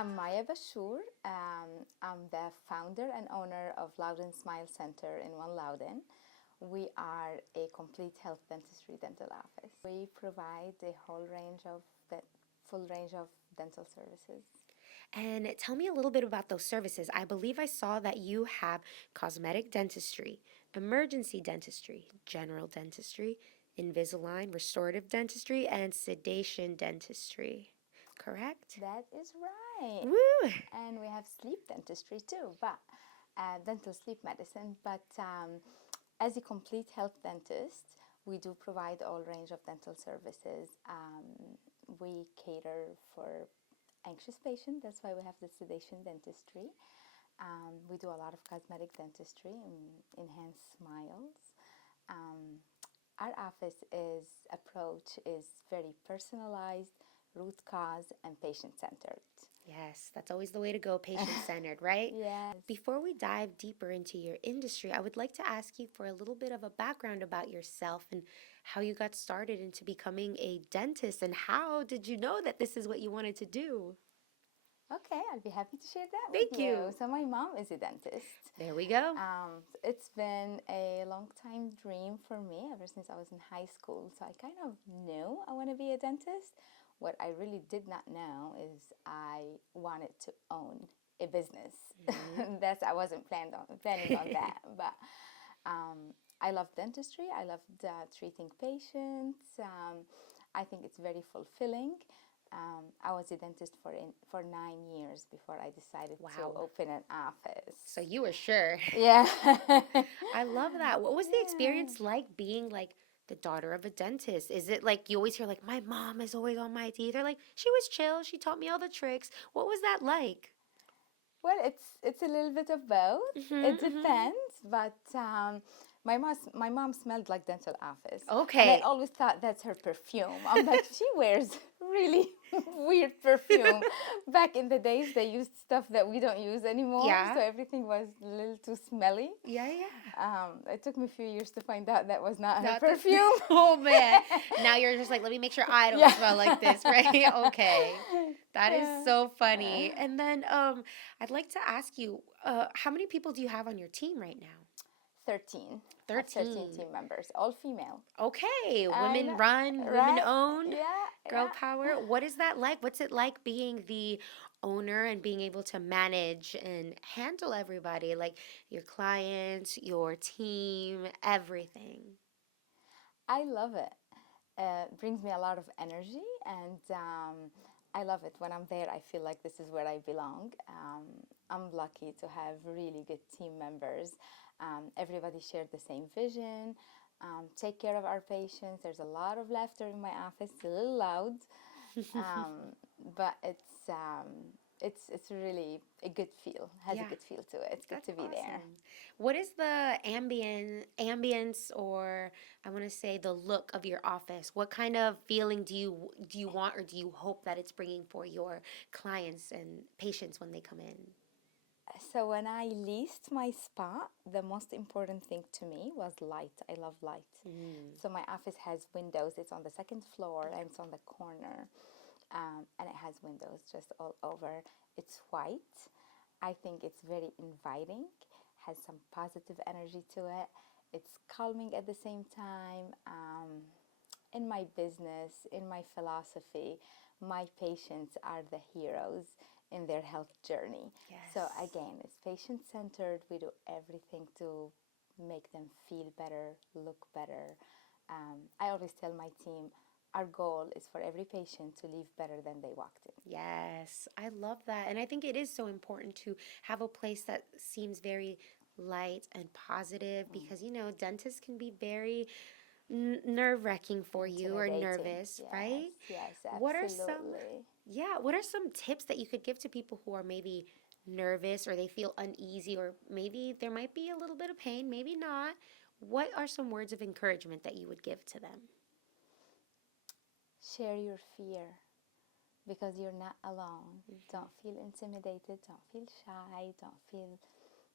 I'm Maya Bachour. I'm the founder and owner of Loudoun Smile Center in One Loudoun. We are a complete health dentistry dental office. We provide a full range of dental services. And tell me a little bit about those services. I believe I saw that you have cosmetic dentistry, emergency dentistry, general dentistry, Invisalign, restorative dentistry, and sedation dentistry. Correct? That is right. Woo! And we have sleep dentistry too, but dental sleep medicine. But as a complete health dentist, we do provide all range of dental services. We cater for anxious patients. That's why we have the sedation dentistry. We do a lot of cosmetic dentistry and enhance smiles. Um, our approach is very personalized, root cause, and patient centered. Yes, that's always the way to go, patient-centered, right? Yes. Before we dive deeper into your industry, I would like to ask you for a little bit of a background about yourself and how you got started into becoming a dentist, and how did you know that this is what you wanted to do? Okay, I'll be happy to share that with Thank you. you. So my mom is a dentist. There we go. It's been a long time dream for me ever since I was in high school. So I kind of knew I want to be a dentist. What I really did not know is I wanted to own a business. That's I wasn't planning on that, but I love dentistry. I loved treating patients. I think it's very fulfilling. I was a dentist for 9 years before I decided to Wow. open an office. So you were sure. Yeah. I love that. What was the experience like being like the daughter of a dentist? Is it like you always hear like my mom is always on my teeth, or like she was chill, she taught me all the tricks? What was that like? Well, it's a little bit of both. Mhm, It mhm. depends, but my mom smelled like dental office, and I Okay. always thought that's her perfume. I'm like, she wears really weird perfume. Back in the days, they used stuff that we don't use anymore, Yeah. so everything was a little too smelly. Yeah, yeah. It took me a few years to find out that was not her Not the perfume. Oh man. Now you're just like, let me make sure I don't Yeah. smell like this, right? Okay. That is Yeah. so funny. And then I'd like to ask you, how many people do you have on your team right now? 13. I have 13 13. team members, all female. Okay, I women know, run, women right? owned, Yeah, girl yeah. power. What is that like? What's it like being the owner and being able to manage and handle everybody, like your clients, your team, everything? I love it. It brings me a lot of energy, and I love it. When I'm there, I feel like this is where I belong. I'm lucky to have really good team members. Everybody shared the same vision. Take care of our patients. There's a lot of laughter in my office. It's a little loud, but it's really a good feel. Has a Yeah, good feel to it. It's good that's to be there. awesome. What is the ambience, or I want to say the look of your office? What kind of feeling do you want, or do you hope that it's bringing for your clients and patients when they come in? So when I leased my spot, the most important thing to me was light. I love light. Mm. So my office has windows. It's on the second floor and it's on the corner, and it has windows just all over. It's white. I think it's very inviting. Has some positive energy to it. It's calming at the same time. In my business, in my philosophy, my patients are the heroes in their health journey. So Yes. again, it's patient centered. We do everything to make them feel better, look better. I always tell my team our goal is for every patient to leave better than they walked in. Yes, I love that. And I think it is so important to have a place that seems very light and positive, because, dentists can be very nerve-wracking for you, or Intimidating. nervous, Yes, right? yes, What are some, absolutely. yeah, what are some tips that you could give to people who are maybe nervous, or they feel uneasy, or maybe there might be a little bit of pain, maybe not? What are some words of encouragement that you would give to them? Share your fear because you're not alone. Don't feel intimidated. Don't feel shy. Don't feel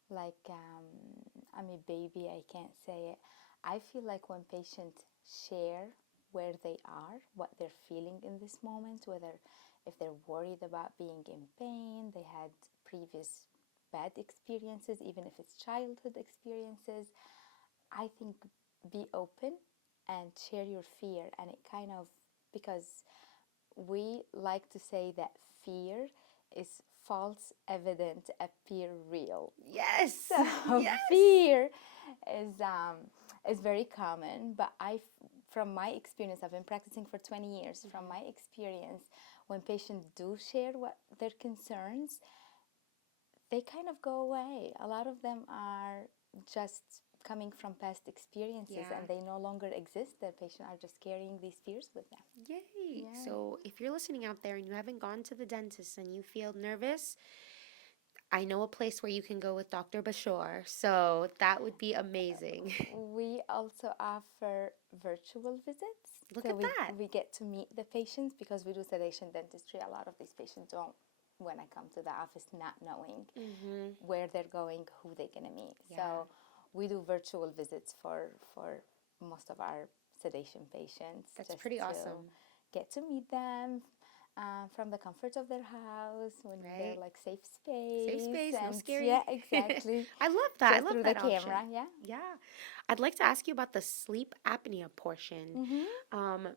like I'm a baby. I can't say it. I feel like when patients share where they are, what they're feeling in this moment, whether if they're worried about being in pain, they had previous bad experiences, even if it's childhood experiences, I think be open and share your fear. And it kind of, because we like to say that fear is false evident appear real. Yes. So Yes. fear is very common, but from my experience, I've been practicing for 20 years. From my experience, when patients do share what their concerns, they kind of go away. A lot of them are just coming from past experiences, Yeah. and they no longer exist. The patients are just carrying these fears with them. Yay. Yeah. So if you're listening out there and you haven't gone to the dentist and you feel nervous, I know a place where you can go with Dr. Bachour. So that would be amazing. We also offer virtual visits. Look so at that. We get to meet the patients because we do sedation dentistry. A lot of these patients don't, when I come to the office, not knowing where they're going, who they're going to meet. Yeah. So we do virtual visits for most of our sedation patients. That's just pretty to awesome. Get to meet them from the comfort of their house, when they're Right. like safe space. Safe space, no And scary. yeah, exactly. I love that. I Just love through that the option. camera, yeah. Yeah. I'd like to ask you about the sleep apnea portion.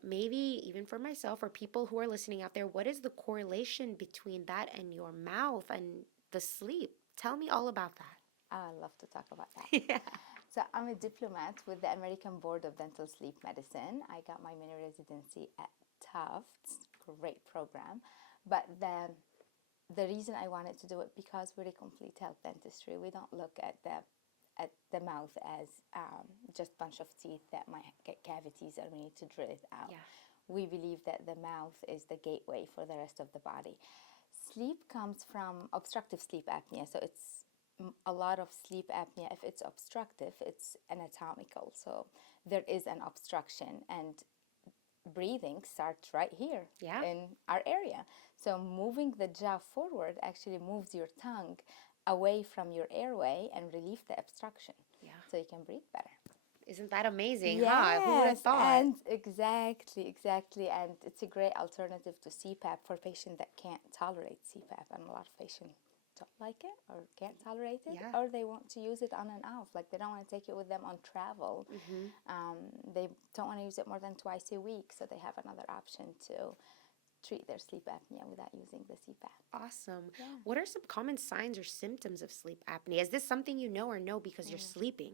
Maybe even for myself or people who are listening out there, what is the correlation between that and your mouth and the sleep? Tell me all about that. I love to talk about that. Yeah. So I'm a diplomat with the American Board of Dental Sleep Medicine. I got my mini residency at Tufts, great program. But the reason I wanted to do it, because we're a complete health dentistry. We don't look at the mouth as just a bunch of teeth that might get cavities and we need to drill it out. Yeah. We believe that the mouth is the gateway for the rest of the body. Sleep comes from obstructive sleep apnea, so it's a lot of sleep apnea. If it's obstructive, it's anatomical, so there is an obstruction, and breathing starts right here in our area. So moving the jaw forward actually moves your tongue away from your airway and relieve the obstruction. Yeah. So you can breathe better. Isn't that amazing, Yes, huh? Who would have thought? And exactly. And it's a great alternative to CPAP for patients that can't tolerate CPAP. And a lot of patients don't like it or can't tolerate it, or they want to use it on and off. Like they don't want to take it with them on travel. They don't want to use it more than twice a week, so they have another option to treat their sleep apnea without using the CPAP. Awesome. Yeah. What are some common signs or symptoms of sleep apnea? Is this something you know or know because you're sleeping?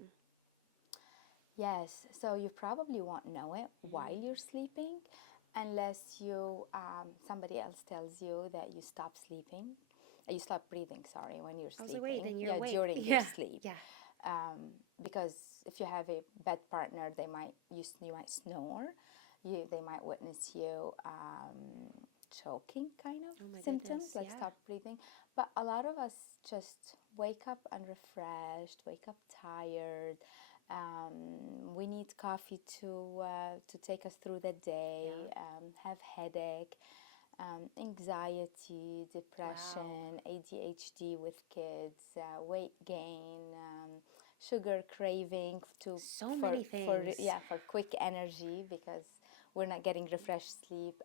Yes, so you probably won't know it while you're sleeping, unless you somebody else tells you that you stop sleeping. You stop breathing, sorry, when you're sleeping. I was like, wait, then you're awake. During your sleep. Yeah. Because if you have a bed partner, you might snore. They might witness you choking kind of symptoms, goodness, like stop breathing. But a lot of us just wake up unrefreshed, wake up tired. We need coffee to take us through the day. Have headache. Anxiety, depression, ADHD with kids, weight gain, sugar craving many things. For quick energy because we're not getting refreshed sleep.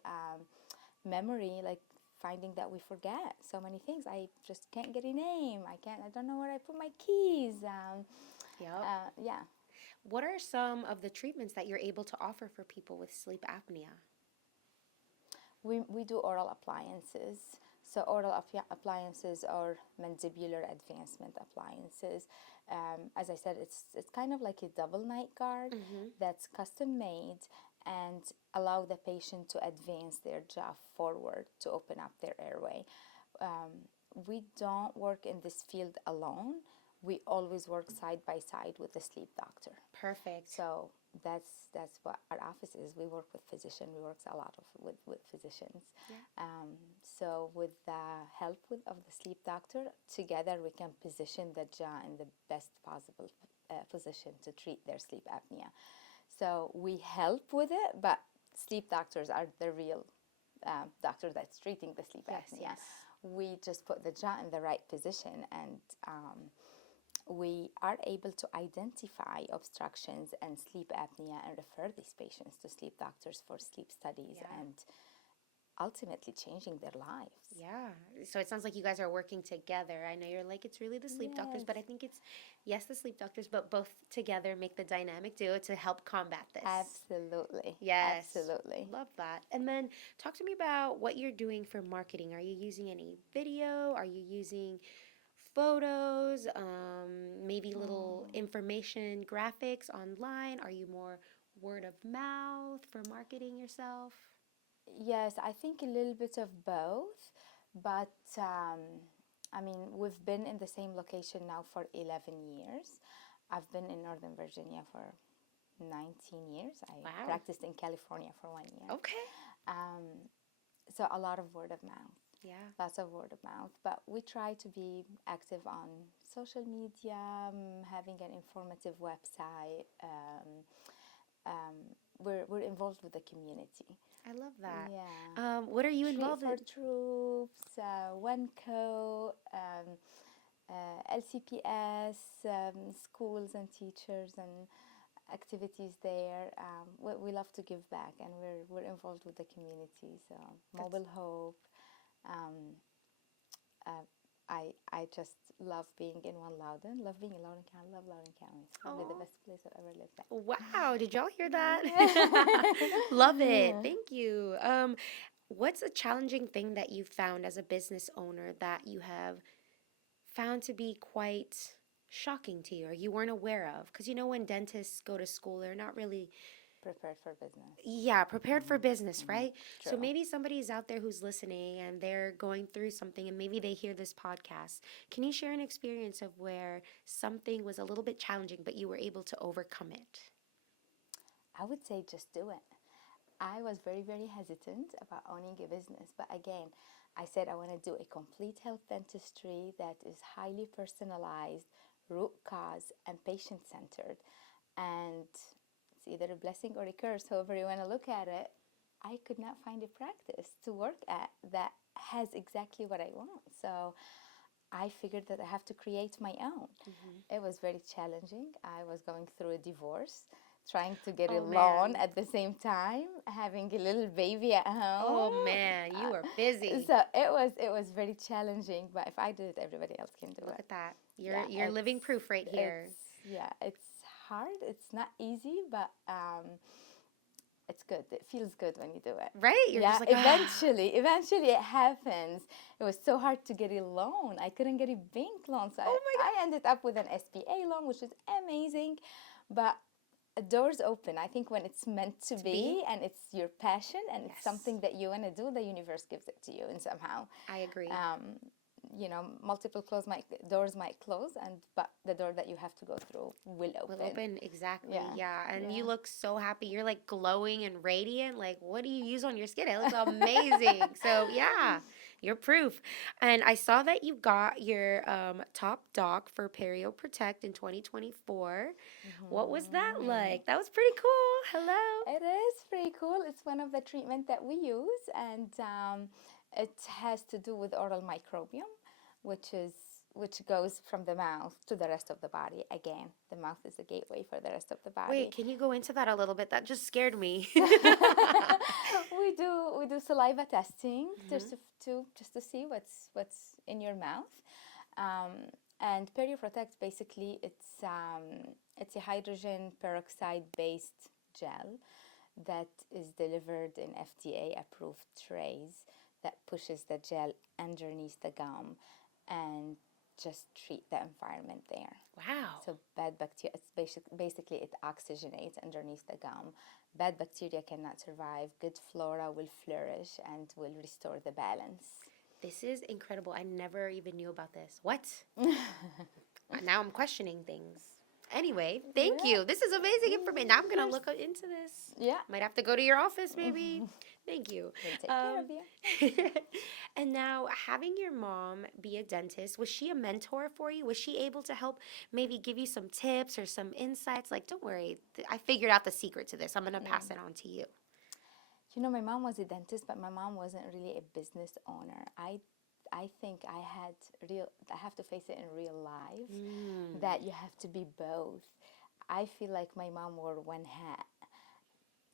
Memory, like finding that we forget so many things. I just can't get a name. I don't know where I put my keys. Yeah. What are some of the treatments that you're able to offer for people with sleep apnea? We do oral appliances. So oral appliances are mandibular advancement appliances. As I said, it's kind of like a double night guard that's custom made and allow the patient to advance their jaw forward to open up their airway. We don't work in this field alone. We always work side by side with the sleep doctor. Perfect. So that's what our office is. We work with physicians. We work a lot with physicians. Yeah. So with the help of the sleep doctor, together we can position the jaw in the best possible position to treat their sleep apnea. So we help with it, but sleep doctors are the real doctor that's treating the sleep apnea. Yes. We just put the jaw in the right position, and we are able to identify obstructions and sleep apnea and refer these patients to sleep doctors for sleep studies. And ultimately changing their lives. Yeah. So it sounds like you guys are working together. I know you're like, it's really the sleep doctors, Yes, but I think it's, yes, the sleep doctors, but both together make the dynamic duo to help combat this. absolutely. Yes. Absolutely. Love that. And then talk to me about what you're doing for marketing. Are you using any video? Are you using photos? Maybe little Mm. information, graphics online? Are you more word of mouth for marketing yourself? Yes, I think a little bit of both, but I mean, we've been in the same location now for 11 years. I've been in Northern Virginia for 19 years. I Wow. practiced in California for 1 year. Okay. Um, so a lot of word of mouth, Yeah. lots of word of mouth. But we try to be active on social media, having an informative website. We're involved with the community. I love that. Yeah. What are you Treat involved in? for Troops, WNCO, LCPS, schools and teachers and activities there. We love to give back, and we're involved with the community. So That's Mobile Hope. Um, uh, I just love being in Loudoun. Love being in Loudoun County. Love Loudoun County. It's probably the oh best place I've ever lived at. wow! Did y'all hear that? Love it. Thank you. What's a challenging thing that you found as a business owner that you have found to be quite shocking to you or you weren't aware of? Because you know when dentists go to school, they're not really, Prepared for business. yeah, prepared for business, Mm-hmm. right? So True. maybe somebody's out there who's listening and they're going through something and maybe they hear this podcast. Can you share an experience of where something was a little bit challenging but you were able to overcome it? I would say just do it. I was very, very hesitant about owning a business, but again, I said I want to do a complete health dentistry that is highly personalized, root cause, and patient centered. And it's either a blessing or a curse, however you want to look at it. I could not find a practice to work at that has exactly what I want. So I figured that I have to create my own. Hmm. It was very challenging. I was going through a divorce, trying to get a Oh loan man. at the same time, having a little baby at Oh home. man, you were busy. So it was very challenging. But if I did it, everybody else can do Look it. at that. Yeah, You're living proof right here. it's hard. It's not easy, but it's good. It feels good when you do it. Right? You're Yeah, just like, ah. eventually it happens. It was so hard to get a loan. I couldn't get a bank loan. So Oh my I ended up with an SBA loan, which is amazing. But doors open. I think when it's meant to God. To be? be and it's your passion and it's Yes. something that you want to do, the universe gives it to you and somehow. I agree. Multiple doors might close, but the door that you have to go through will Will open. open, exactly. Yeah, Yeah. And you yeah. look so happy. You're like glowing and radiant. Like, what do you use on your skin? It looks amazing. So, yeah, you're proof. And I saw that you got your top doc for Perio Protect in 2024. What was that Mhm. like? That was pretty cool. Hello. It is pretty cool. It's one of the treatment that we use, and it has to do with oral microbiome, which goes from the mouth to the rest of the body. Again, the mouth is the gateway for the rest of the Wait, body. can you go into that a little bit? That just scared me. We do saliva testing Hmm. just to see what's in your mouth. Um, and PerioProtect basically it's a hydrogen peroxide based gel that is delivered in FDA approved trays that pushes the gel underneath the gum and just treat the environment there. Wow. So bad bacteria, basically it oxygenates underneath the gum. Bad bacteria cannot survive. Good flora will flourish and will restore the balance. This is incredible. I never even knew about this. What? Now I'm questioning things. Anyway, thank Yeah. you. This is amazing information. Now I'm going to Yours. look into this. Yeah. Might have to go to your office, maybe. Thank you. We'll take care Um, of you. and now, having your mom be a dentist, was she a mentor for you? Was she able to help maybe give you some tips or some insights? Like, don't worry, I figured out the secret to this. I'm going to pass it on to you. My mom was a dentist, but my mom wasn't really a business owner. I think I have to face it in real life that you have to be both. I feel like my mom wore one hat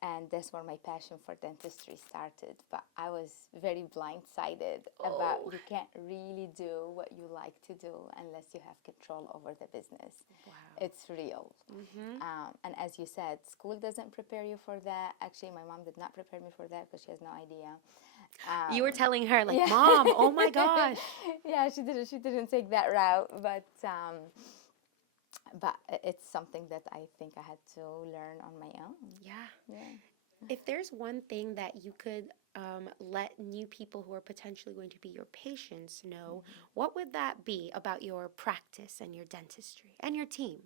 And that's where my passion for dentistry started. But I was very blindsided about you can't really do what you like to do unless you have control over the business. Wow. It's real. And as you said, school doesn't prepare you for that. Actually, my mom did not prepare me for that because she has no idea. You were telling her, like, Mom, oh my gosh. Yeah, she didn't take that route, but it's something that I think I had to learn on my own. Yeah. If there's one thing that you could let new people who are potentially going to be your patients know, what would that be about your practice and your dentistry and your team?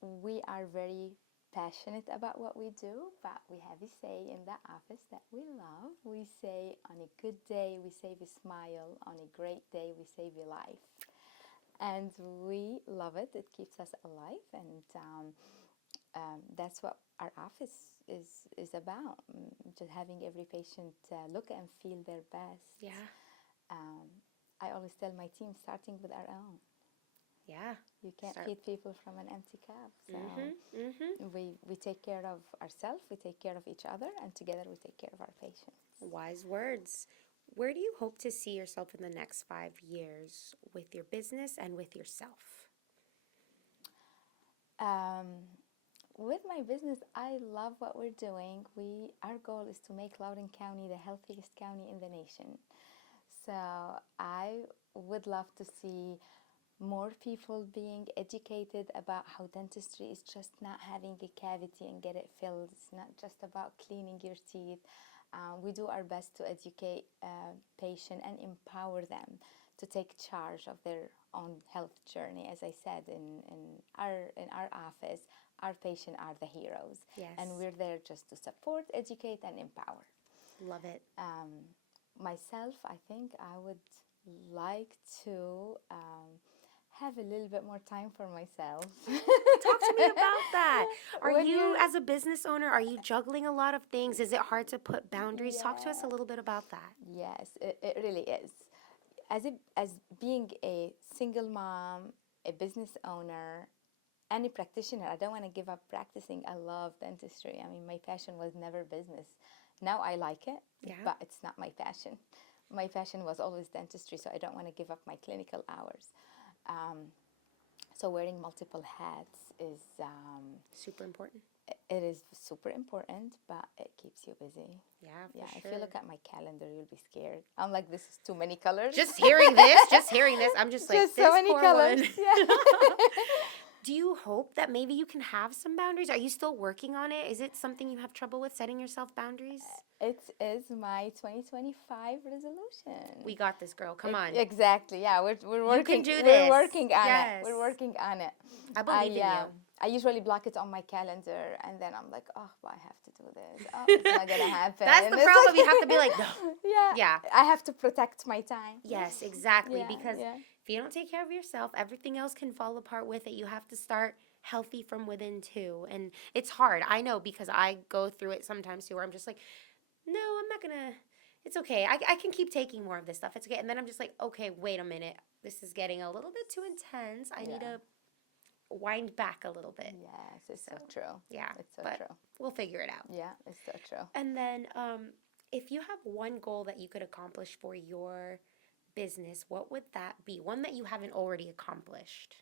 We are very passionate about what we do, but we have a say in the office that we love. We say on a good day, we save a smile. On a great day, we save a life. And we love it. It keeps us alive. And that's what our office is about. Just having every patient look and feel their best. Yeah. I always tell my team, starting with our own. Yeah. You can't feed people from an empty cup. So we take care of ourselves, we take care of each other, and together we take care of our patients. Wise words. Where do you hope to see yourself in the next 5 years with your business and with yourself? With my business, I love what we're doing. Our goal is to make Loudoun County the healthiest county in the nation. So I would love to see more people being educated about how dentistry is just not having a cavity and get it filled. It's not just about cleaning your teeth. We do our best to educate patients and empower them to take charge of their own health journey. As I said, in our office, our patients are the heroes. Yes. And we're there just to support, educate, and empower. Love it. Myself, I think I would like to have a little bit more time for myself. Talk to me about that. Are you, as a business owner, are you juggling a lot of things? Is it hard to put boundaries? Talk to us a little bit about that. Yes, it really is. As being a single mom, a business owner, and a practitioner, I don't want to give up practicing. I love dentistry. I mean, my passion was never business. Now I like it, but it's not my passion. My passion was always dentistry, so I don't want to give up my clinical hours. So wearing multiple hats is super important. It is super important, but it keeps you busy. Yeah, for sure. If you look at my calendar, you'll be scared. I'm like, this is too many colors. Just hearing this, I'm just like, just this so many poor colors. one. Yeah. Do you hope that maybe you can have some boundaries? Are you still working on it? Is it something you have trouble with, setting yourself boundaries? It is my 2025 resolution. We got this, girl. Come on. Exactly. Yeah, we're working. You can do this. We're working on Yes. it. We're working on it. I believe in you. I usually block it on my calendar, and then I'm like, oh, but I have to do this. Oh, it's not gonna happen. That's the problem. You have to be like, no. Yeah. I have to protect my time. Yes, exactly. Yeah, because if you don't take care of yourself, everything else can fall apart with it. You have to start healthy from within too. And it's hard. I know, because I go through it sometimes too, where I'm just like, no, I'm not gonna, it's okay. I can keep taking more of this stuff. It's okay. And then I'm just like, okay, wait a minute. This is getting a little bit too intense. I need to wind back a little bit. Yes, it's so true. Yeah, it's so but true. We'll figure it out. Yeah, it's so true. And then if you have one goal that you could accomplish for your business, what would that be? One that you haven't already accomplished.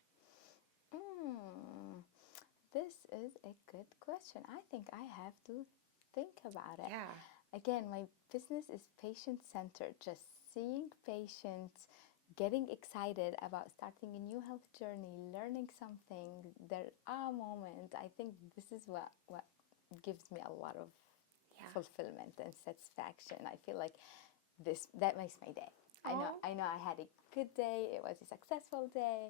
This is a good question. I think I have to think about it. Yeah. Again, my business is patient-centered, just seeing patients, getting excited about starting a new health journey, learning something, their moment. I think this is what gives me a lot of fulfillment and satisfaction. I feel like that makes my day. I know I had a good day. It was a successful day.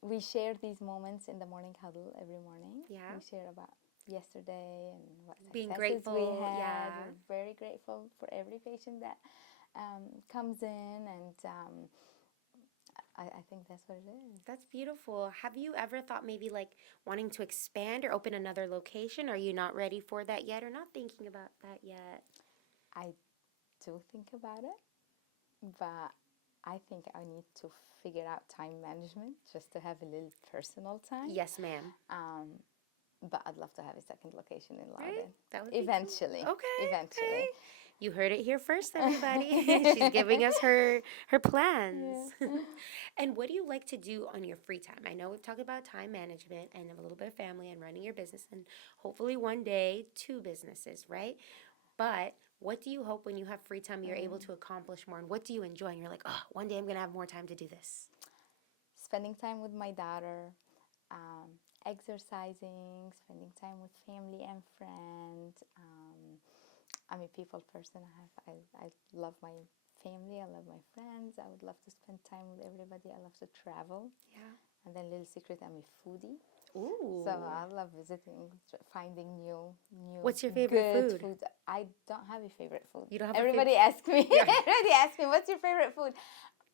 We share these moments in the morning huddle every morning. Yeah. We share about yesterday and what being successes grateful. we had. Yeah. We're very grateful for every patient that comes in, and I think that's what it is. That's beautiful. Have you ever thought maybe like wanting to expand or open another location? Are you not ready for that yet, or not thinking about that yet? I do think about it, but I think I need to figure out time management just to have a little personal time. Yes, ma'am. but I'd love to have a second location in Right? Loudoun. That would be cool. Eventually. Okay. Eventually. You heard it here first, everybody. She's giving us her plans. Yeah. And what do you like to do on your free time? I know we've talked about time management and a little bit of family and running your business and hopefully one day two businesses, right? But what do you hope when you have free time you're able to accomplish more? And what do you enjoy? And you're like, oh, one day I'm going to have more time to do this. Spending time with my daughter, exercising, spending time with family and friends. I'm a people person. I love my family. I love my friends. I would love to spend time with everybody. I love to travel. Yeah. And then little secret, I'm a foodie. Ooh. So I love visiting, finding new What's your favorite good food? I don't have a favorite food. You don't have Everybody a favorite? asks me. Yeah. Everybody asks me, what's your favorite food?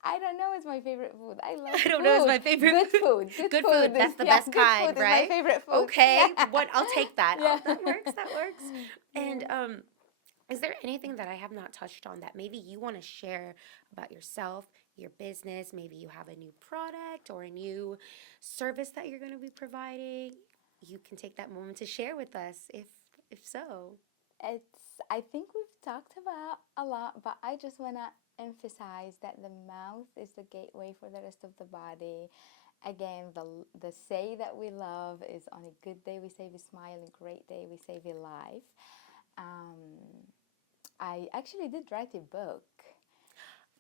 I don't know. It's my favorite food. I love. I don't know. It's my favorite Good food. food. Good food. That's the best good kind, food right? Is my favorite food. Okay. What? I'll take that. Yeah. Oh, that works. That works. And is there anything that I have not touched on that maybe you want to share about yourself, your business? Maybe you have a new product or a new service that you're going to be providing. You can take that moment to share with us, if so. I think we've talked about a lot, but I just want to emphasize that the mouth is the gateway for the rest of the body. Again, the say that we love is on a good day we save a smile, a great day we save a life. I actually did write a book.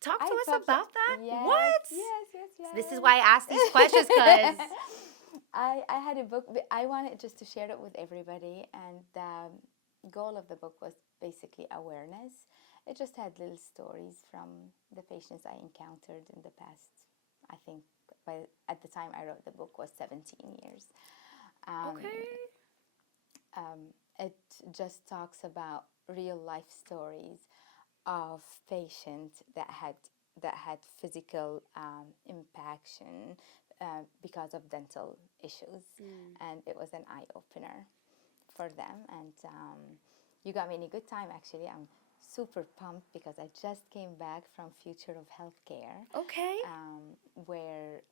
Talk to us thought about that. Yes, What? Yes. This is why I ask these questions, because I had a book. I wanted just to share it with everybody, and the goal of the book was basically awareness. It just had little stories from the patients I encountered in the past. I think at the time I wrote the book was 17 years. okay. It just talks about real life stories of patients that had physical impaction because of dental issues, and it was an eye opener for them. And you got me in a good time. Actually, I'm super pumped because I just came back from Future of Healthcare. Okay. Where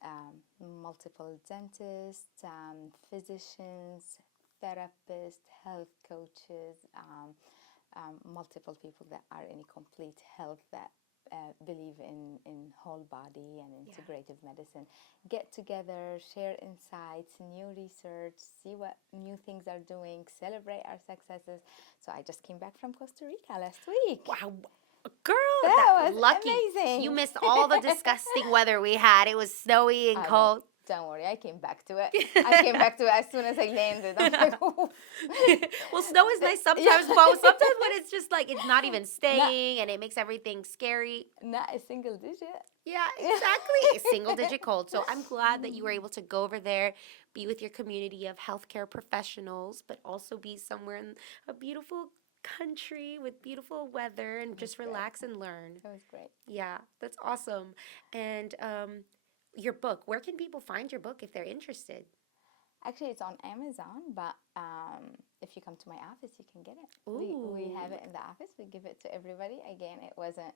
multiple dentists, physicians, therapists, health coaches, multiple people that are in a complete health that believe in whole body and integrative medicine get together, share insights, new research, see what new things are doing, celebrate our successes. So I just came back from Costa Rica last week. Wow. Girl, that was lucky. amazing. You missed all the disgusting weather we had. It was snowy and cold. Don't worry, I came back to it. I came back to it as soon as I landed. I'm like, oh. Well, snow is nice sometimes, but sometimes when it's just like it's not even staying and it makes everything scary. Not a single digit. Yeah, exactly. A single digit cold. So I'm glad that you were able to go over there, be with your community of healthcare professionals, but also be somewhere in a beautiful country with beautiful weather and just relax and learn. It was great. Yeah, that's awesome. And your book, where can people find your book if they're interested? Actually, it's on Amazon, but if you come to my office, you can get it. We have it in the office. We give it to everybody. Again, it wasn't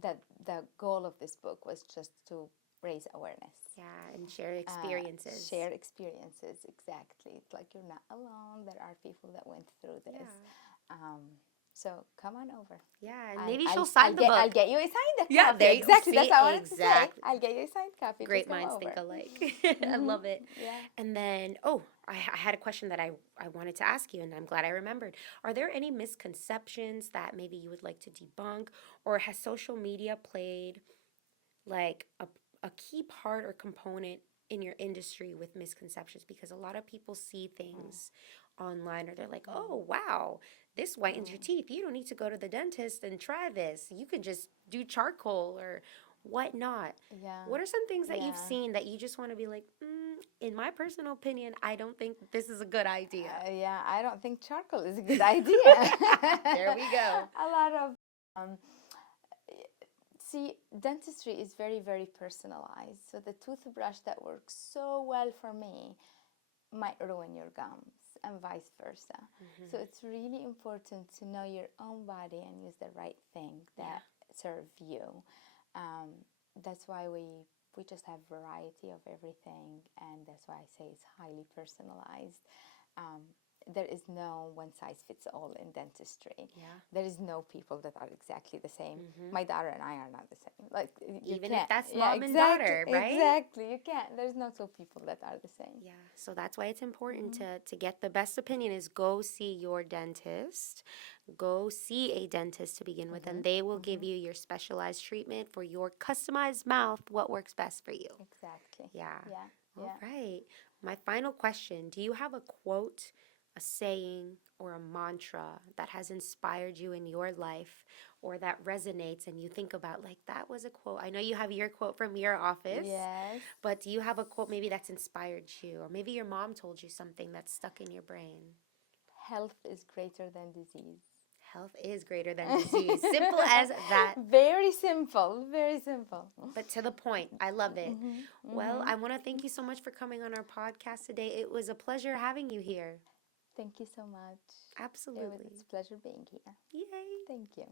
the goal of this book was just to raise awareness. Yeah, and share experiences. Share experiences, exactly. It's like you're not alone. There are people that went through this. Yeah. So come on over. Yeah, and maybe she'll sign the book. I'll get you a signed copy. Yeah, there you exactly. See, That's what I wanted to say. I'll get you a signed copy. Great minds think alike. I love it. Yeah. And then, I had a question that I wanted to ask you, and I'm glad I remembered. Are there any misconceptions that maybe you would like to debunk, or has social media played like a key part or component in your industry with misconceptions? Because a lot of people see things online, or they're like, oh, wow, this whitens your teeth. You don't need to go to the dentist and try this. You can just do charcoal or whatnot. Yeah. What are some things that you've seen that you just want to be like, in my personal opinion, I don't think this is a good idea? I don't think charcoal is a good idea. There we go. A lot of, see, dentistry is very, very personalized. So the toothbrush that works so well for me might ruin your gums, and vice versa. So it's really important to know your own body and use the right thing that serve you. That's why we just have variety of everything, and that's why I say it's highly personalized. there is no one size fits all in dentistry. Yeah. There is no people that are exactly the same. My daughter and I are not the same. Like you Even if can't. that's Yeah, mom and exactly, daughter, right? exactly. You can't. There's no two people that are the same. Yeah, so that's why it's important to get the best opinion is go see your dentist. Go see a dentist to begin with, and they will give you your specialized treatment for your customized mouth, what works best for you. Exactly. Yeah. Yeah. All Yeah. right. My final question, do you have a quote, a saying, or a mantra that has inspired you in your life or that resonates and you think about, like, that was a quote? I know you have your quote from your office, Yes. but do you have a quote maybe that's inspired you, or maybe your mom told you something that's stuck in your brain? Health is greater than disease. Health is greater than disease. Simple as that. Very simple. Very simple. But to the point. I love it. Well, I want to thank you so much for coming on our podcast today. It was a pleasure having you here. Thank you so much. Absolutely. It's a pleasure being here. Yay. Thank you.